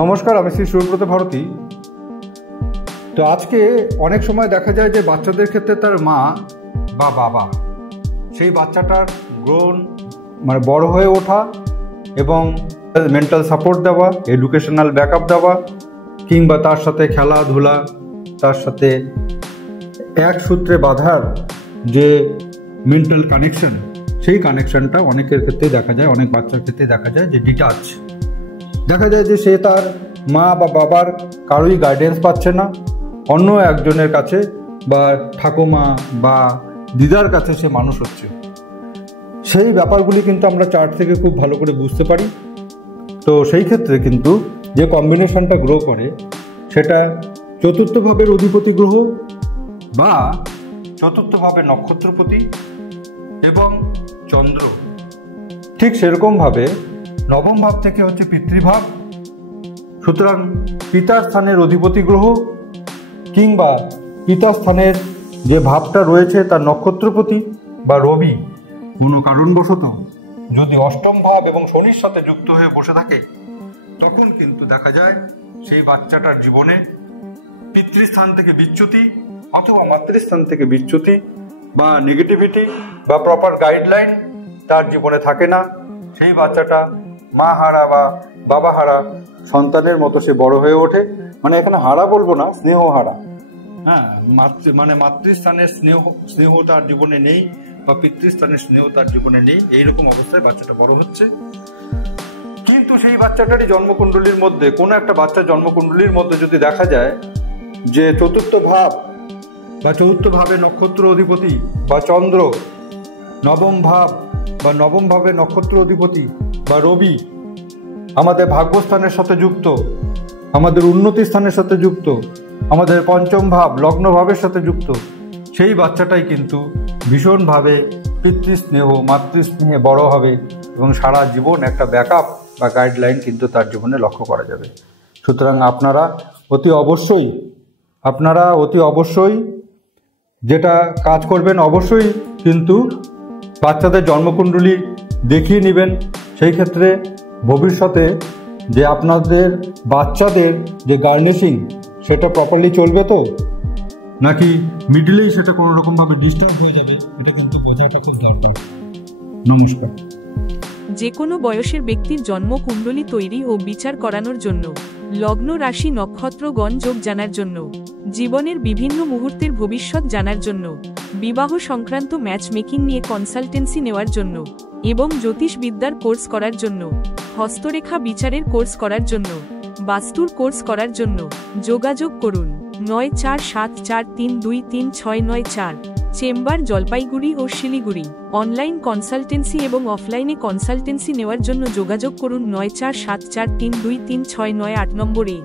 নমস্কার, আমি শ্রী সুব্রত ভারতী। তো আজকে অনেক সময় দেখা যায় যে বাচ্চাদের ক্ষেত্রে তার মা বা বাবা সেই বাচ্চাটার গ্রোন বড় হয়ে ওঠা এবং মেন্টাল সাপোর্ট দেওয়া, এডুকেশনাল ব্যাকআপ দেওয়া, কিংবা তার সাথে খেলাধুলা, তার সাথে এক সূত্রে বাঁধার যে মেন্টাল কানেকশন, সেই কানেকশনটা অনেকের ক্ষেত্রেই দেখা যায়, অনেক বাচ্চার ক্ষেত্রে দেখা যায় যে ডিটাচ। দেখা যায় যে সে তার মা বা বাবার কারোই গাইডেন্স পাচ্ছে না, অন্য একজনের কাছে বা ঠাকুমা বা দিদার কাছে সে মানুষ হচ্ছে। সেই ব্যাপারগুলি কিন্তু আমরা চার্ট থেকে খুব ভালো করে বুঝতে পারি। তো সেই ক্ষেত্রে কিন্তু যে কম্বিনেশনটা গ্রো করে সেটা চতুর্থ ভাবের অধিপতি গ্রহ বা চতুর্থ ভাবের নক্ষত্রপতি এবং চন্দ্র। ঠিক সেরকমভাবে নবম ভাব থেকে হচ্ছে পিতৃভাব। সুতরাং পিতার স্থানের অধিপতি গ্রহ কিংবা পিতার স্থানের যে ভাবটা রয়েছে তার নক্ষত্রপতি বা রবি কোনো কারণবশত যদি অষ্টম ভাব এবং শনির সাথে যুক্ত হয়ে বসে থাকে, তখন কিন্তু দেখা যায় সেই বাচ্চাটার জীবনে পিতৃস্থান থেকে বিচ্যুতি অথবা মাতৃস্থান থেকে বিচ্যুতি বা নেগেটিভিটি বা প্রপার গাইডলাইন তার জীবনে থাকে না। সেই বাচ্চাটা মা হারা বা বাবা হারা সন্তানের মতো সে বড় হয়ে ওঠে। এখানে হারা বলবো না, স্নেহ হারা। মাতৃস্থানের স্নেহ তার জীবনে নেই বা পিতৃস্থানের স্নেহ তার জীবনে নেই, এইরকম অবস্থায় বাচ্চাটা বড় হচ্ছে। কিন্তু সেই বাচ্চাটারই জন্মকুণ্ডলীর মধ্যে, কোনো একটা বাচ্চার জন্মকুণ্ডলীর মধ্যে যদি দেখা যায় যে চতুর্থ ভাব বা চতুর্থ ভাবে নক্ষত্র অধিপতি বা চন্দ্র, নবম ভাব বা নবম ভাবে নক্ষত্র অধিপতি বা রবি আমাদের ভাগ্যস্থানের সাথে যুক্ত, আমাদের উন্নতি স্থানের সাথে যুক্ত, আমাদের পঞ্চম ভাব লগ্ন ভাবের সাথে যুক্ত, সেই বাচ্চাটাই কিন্তু ভীষণভাবে পিতৃস্নেহ মাতৃস্নেহে বড় হবে এবং সারা জীবন একটা ব্যাকআপ বা গাইডলাইন কিন্তু তার জীবনে লক্ষ্য করা যাবে। সুতরাং আপনারা অতি অবশ্যই যেটা কাজ করবেন, অবশ্যই কিন্তু বাচ্চাদের জন্মকুণ্ডলী দেখিয়ে নেবেন। সেই ক্ষেত্রে ভবিষ্যতে যে আপনাদের বাচ্চাদের যে গার্নিশিং সেটা প্রপারলি চলবে তো, নাকি মিডলেই সেটা কোনো রকমভাবে ডিস্টার্ব হয়ে যাবে, এটা কিন্তু বোঝাটা খুব দরকার। নমস্কার। যে কোনো বয়সের ব্যক্তির জন্মকুণ্ডলী তৈরি ও বিচার করানোর জন্য, লগ্ন রাশি নক্ষত্রগণ যোগ জানার জন্য, জীবনের বিভিন্ন মুহূর্তের ভবিষ্যৎ জানার জন্য, বিবাহ সংক্রান্ত ম্যাচ মেকিং নিয়ে কনসালটেন্সি নেওয়ার জন্য এবং জ্যোতিষবিদ্যার কোর্স করার জন্য, হস্তরেখা বিচারের কোর্স করার জন্য, বাস্তুর কোর্স করার জন্য যোগাযোগ করুন 9474323694। চেম্বার জলপাইগুড়ি ও শিলিগুড়ি। অনলাইন কনসালটেন্সি এবং অফলাইনে কনসালটেন্সি নেওয়ার জন্য যোগাযোগ করুন 9474323698 নম্বরে।